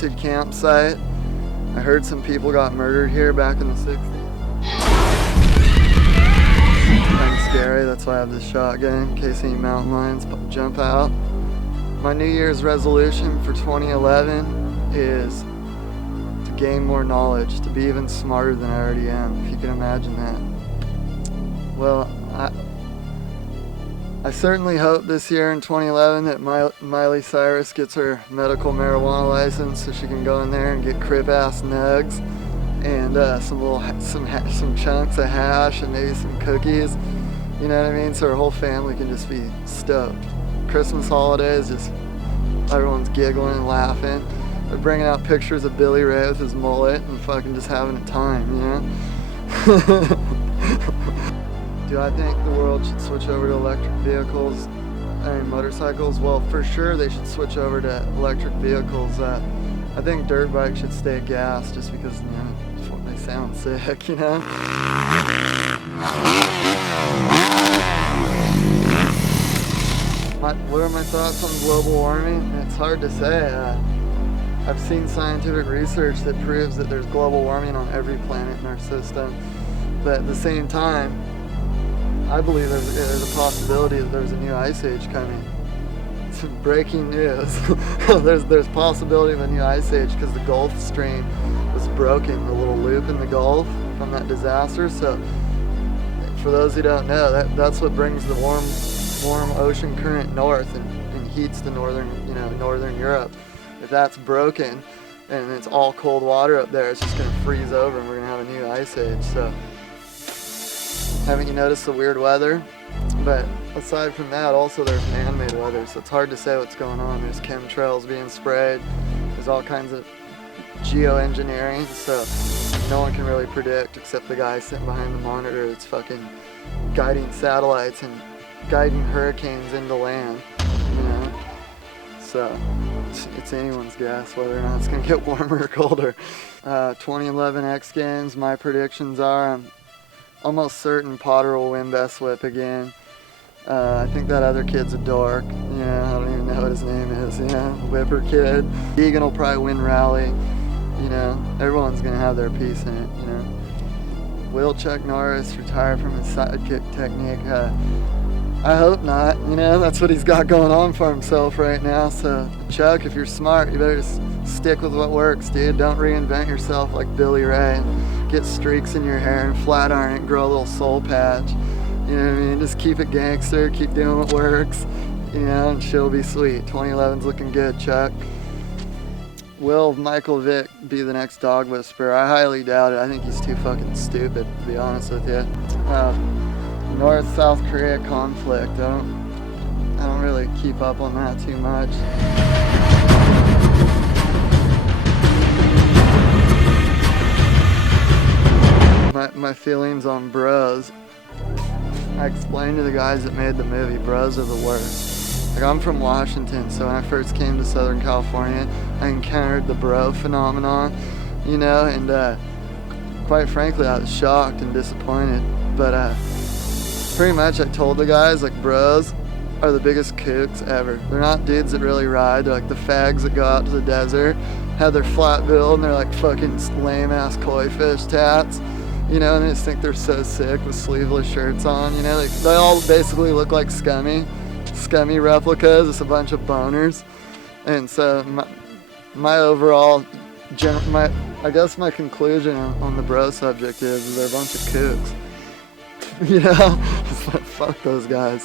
haunted campsite. I heard some people got murdered here back in the 60s. Kind of scary, that's why I have this shotgun, in case any mountain lions jump out. My New Year's resolution for 2011 is to gain more knowledge, to be even smarter than I already am, if you can imagine that. Well, I certainly hope this year in 2011 that Miley Cyrus gets her medical marijuana license so she can go in there and get crip-ass nugs and some chunks of hash and maybe some cookies, you know what I mean? So her whole family can just be stoked. Christmas holidays, just everyone's giggling and laughing. They're bringing out pictures of Billy Ray with his mullet and fucking just having a time, you know? Do I think the world should switch over to electric vehicles and motorcycles? Well, for sure they should switch over to electric vehicles. I think dirt bikes should stay gas just because, you know, they sound sick, you know? What are my thoughts on global warming? It's hard to say. I've seen scientific research that proves that there's global warming on every planet in our system. But at the same time, I believe there's a possibility that there's a new ice age coming. It's breaking news. there's possibility of a new ice age because the Gulf Stream was broken, the little loop in the Gulf from that disaster. So for those who don't know, that's what brings the warm ocean current north and heats the northern Europe. If that's broken and it's all cold water up there, it's just gonna freeze over and we're gonna have a new ice age. So haven't you noticed the weird weather? But aside from that, also there's man-made weather, so it's hard to say what's going on. There's chemtrails being sprayed, there's all kinds of geoengineering, so no one can really predict except the guy sitting behind the monitor that's fucking guiding satellites and guiding hurricanes into land, you know? So it's anyone's guess whether or not it's gonna get warmer or colder. 2011 X Games, my predictions are I'm almost certain Potter will win Best Whip again. I think that other kid's a dork. Yeah, I don't even know what his name is. Yeah, Whipper kid. Egan will probably win Rally. You know, everyone's gonna have their piece in it. You know, will Chuck Norris retire from his sidekick technique? I hope not. You know, that's what he's got going on for himself right now. So Chuck, if you're smart, you better just stick with what works, dude. Don't reinvent yourself like Billy Ray and get streaks in your hair and flat iron it, grow a little soul patch. You know what I mean? Just keep it gangster, keep doing what works, you know, and shit'll be sweet. 2011's looking good, Chuck. Will Michael Vick be the next dog whisperer? I highly doubt it. I think he's too fucking stupid, to be honest with you. North-South Korea conflict. I don't really keep up on that too much. My feelings on bros. I explained to the guys that made the movie, bros are the worst. Like, I'm from Washington, so when I first came to Southern California, I encountered the bro phenomenon, you know, and quite frankly, I was shocked and disappointed. But pretty much I told the guys, like, bros are the biggest kooks ever. They're not dudes that really ride. They're like the fags that go out to the desert, have their flat build, and they're like fucking lame-ass koi fish tats. You know, and they just think they're so sick with sleeveless shirts on, you know? Like, they all basically look like scummy replicas, just a bunch of boners. And so my overall, I guess my conclusion on the bro subject is they're a bunch of kooks. You know? Just like, fuck those guys.